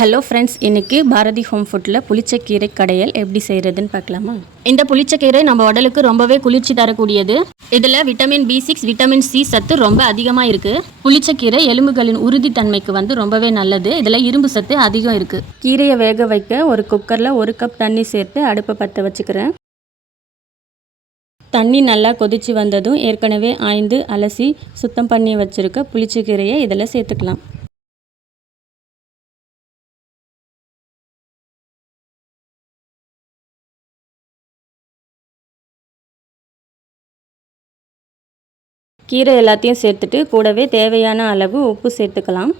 Hello friends இன்னைக்கு Bharathi home ஃபுட்டில் புளிச்சக்கீரை கடையல் எப்படி செய்கிறதுன்னு பார்க்கலாமா? இந்த புளிச்சக்கீரை நம்ம உடலுக்கு ரொம்பவே குளிர்ச்சி தரக்கூடியது. இதில் vitamin B six vitamin C சத்து ரொம்ப அதிகமாக இருக்குது புளிச்சக்கீரை எலும்புகளின் உறுதித்தன்மைக்கு வந்து ரொம்பவே நல்லது. இதில் இரும்பு சத்து அதிகம் இருக்குது கீரையை வேக வைக்க ஒரு குக்கரில் ஒரு கப் தண்ணி சேர்த்து அடுப்பை பற்ற வச்சுக்கிறேன். தண்ணி நல்லா கொதிச்சு வந்ததும் ஏற்கனவே ஆய்ந்து அலசி சுத்தம் பண்ணி வச்சுருக்க புளிச்சக்கீரையை இதில் சேர்த்துக்கலாம். கீரை எல்லாத்தையும் சேர்த்துட்டு கூடவே தேவையான அளவு உப்பு சேர்த்துக்கலாம்.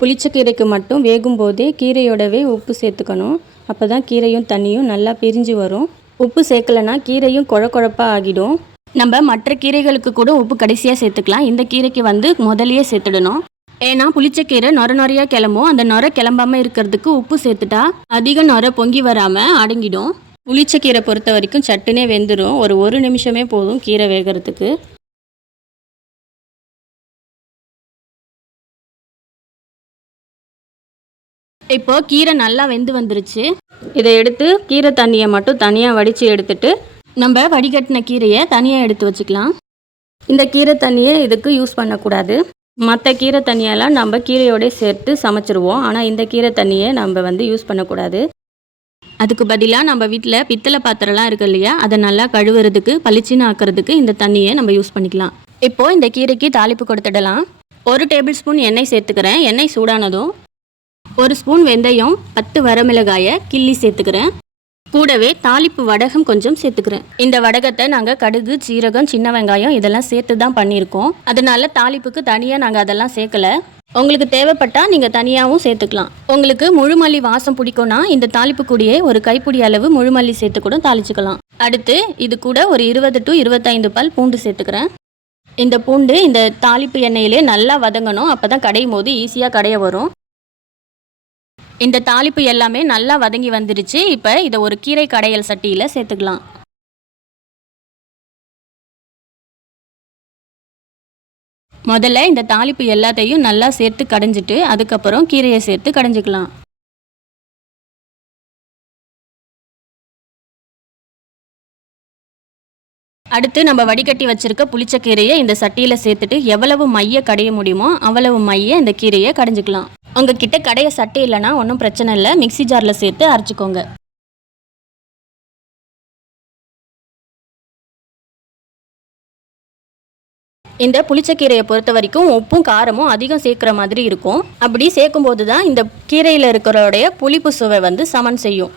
புளிச்சக்கீரைக்கு மட்டும் வேகும் போதே கீரையோடவே உப்பு சேர்த்துக்கணும். அப்போ தான் கீரையும் தண்ணியும் நல்லா பிரிஞ்சு வரும். உப்பு சேர்க்கலைன்னா கீரையும் குழக்குழப்பாக ஆகிடும். நம்ம மற்ற கீரைகளுக்கு கூட உப்பு கடைசியாக சேர்த்துக்கலாம். இந்த கீரைக்கு வந்து முதலையே சேர்த்துடணும். ஏன்னா புளிச்சக்கீரை நொர நொறையாக கிளம்பும். அந்த நொரை கிளம்பாம இருக்கிறதுக்கு உப்பு சேர்த்துட்டா அதிக நொர பொங்கி வராமல் அடங்கிடும். புளிச்சக்கீரை பொறுத்த வரைக்கும் சட்டுனே வெந்துடும் ஒரு ஒரு நிமிஷமே போதும் கீரை வேகிறதுக்கு. இப்போ கீரை நல்லா வெந்து வந்துருச்சு. இதை எடுத்து கீரை தண்ணியை மட்டும் தனியாக வடித்து எடுத்துட்டு நம்ம வடிகட்டின கீரையை தனியாக எடுத்து வச்சுக்கலாம். இந்த கீரை தண்ணியை இதுக்கு யூஸ் பண்ணக்கூடாது. மற்ற கீரை தண்ணியெல்லாம் நம்ம கீரையோடய சேர்த்து சமைச்சிருவோம். ஆனால் இந்த கீரை தண்ணியை நம்ம வந்து யூஸ் பண்ணக்கூடாது. அதுக்கு பதிலாக நம்ம வீட்டில் பித்தளை பாத்திரம்லாம் இருக்கு இல்லையா? அதை நல்லா கழுவுறதுக்கு பளிச்சுன்னு ஆக்கிறதுக்கு இந்த தண்ணியை நம்ம யூஸ் பண்ணிக்கலாம். இப்போது இந்த கீரைக்கு தாளிப்பு கொடுத்துடலாம். ஒரு டேபிள் ஸ்பூன் எண்ணெய் சேர்த்துக்கிறேன். எண்ணெய் சூடானதும் ஒரு ஸ்பூன் வெந்தயம் பத்து வரமிளகாயை கிள்ளி சேர்த்துக்கிறேன். கூடவே தாளிப்பு வடகம் கொஞ்சம் சேர்த்துக்கிறேன். இந்த வடகத்தை நாங்கள் கடுகு சீரகம் சின்ன வெங்காயம் இதெல்லாம் சேர்த்து தான் பண்ணியிருக்கோம். அதனால தாளிப்புக்கு தனியாக நாங்கள் அதெல்லாம் சேர்க்கல. உங்களுக்கு தேவைப்பட்டால் நீங்கள் தனியாகவும் சேர்த்துக்கலாம். உங்களுக்கு முழுமல்லி வாசம் பிடிக்கும்னா இந்த தாளிப்பு கூடியே ஒரு கைப்பிடி அளவு முழுமல்லி சேர்த்து கூட தாளிச்சுக்கலாம். அடுத்து இது கூட ஒரு இருபது டு இருபத்தைந்து பல் பூண்டு சேர்த்துக்கிறேன். இந்த பூண்டு இந்த தாளிப்பு எண்ணெயிலே நல்லா வதங்கணும். அப்போ தான் கடையும் போது ஈஸியாக கடைய வரும். இந்த தாளிப்பு எல்லாமே நல்லா வதங்கி வந்துருச்சு. இப்போ இதை ஒரு கீரை கடையல் சட்டியில் சேர்த்துக்கலாம். முதல்ல இந்த தாளிப்பு எல்லாத்தையும் நல்லா சேர்த்து கடைஞ்சிட்டு அதுக்கப்புறம் கீரையை சேர்த்து கடைஞ்சிக்கலாம். அடுத்து நம்ம வடிகட்டி வச்சிருக்க புளிச்சக்கீரையை இந்த சட்டியில் சேர்த்துட்டு எவ்வளவு மைய கடைய முடியுமோ அவ்வளவு மைய இந்த கீரையை கடைஞ்சிக்கலாம். உங்ககிட்ட கடைய சட்டை இல்லைன்னா ஒன்றும் பிரச்சனை இல்லை. மிக்ஸி ஜாரில் சேர்த்து அரைச்சிக்கோங்க. இந்த புளிச்சக்கீரையை பொறுத்த வரைக்கும் உப்பும் காரமும் அதிகம் சேர்க்குற மாதிரி இருக்கும். அப்படி சேர்க்கும்போது தான் இந்த கீரையில் இருக்கிறோடைய புளிப்பு சுவை வந்து சமன் செய்யும்.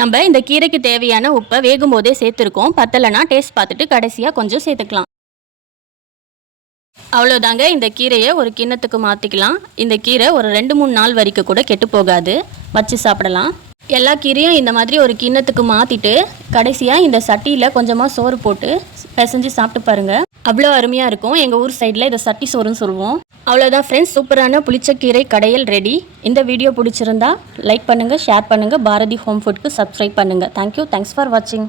நம்ம இந்த கீரைக்கு தேவையான உப்பை வேகும் போதே சேர்த்துருக்கோம். பத்தலைன்னா டேஸ்ட் பார்த்துட்டு கடைசியாக கொஞ்சம் சேர்த்துக்கலாம். அவ்வளோதாங்க இந்த கீரையை ஒரு கிண்ணத்துக்கு மாற்றிக்கலாம் இந்த கீரை ஒரு ரெண்டு மூணு நாள் வரைக்கும் கூட கெட்டு போகாது. வச்சு சாப்பிடலாம். எல்லா கீரையும் இந்த மாதிரி ஒரு கிண்ணத்துக்கு மாற்றிட்டு கடைசியாக இந்த சட்டியில் கொஞ்சமாக சோறு போட்டு பிசைஞ்சு சாப்பிட்டு பாருங்கள் அவ்வளோ அருமையாக இருக்கும். எங்கள் ஊர் சைடில் இதை சட்டி சோறுன்னு சொல்லுவோம். அவ்வளோதான் ஃப்ரெண்ட்ஸ் சூப்பரான புளிச்சக்கீரை கடையல் ரெடி இந்த வீடியோ பிடிச்சிருந்தா லைக் பண்ணுங்கள் ஷேர் பண்ணுங்கள் பாரதி ஹோம் ஃபுட்க்கு சப்ஸ்கிரைப் பண்ணுங்கள் தேங்க்யூ தேங்க்ஸ் ஃபார் வாட்சிங்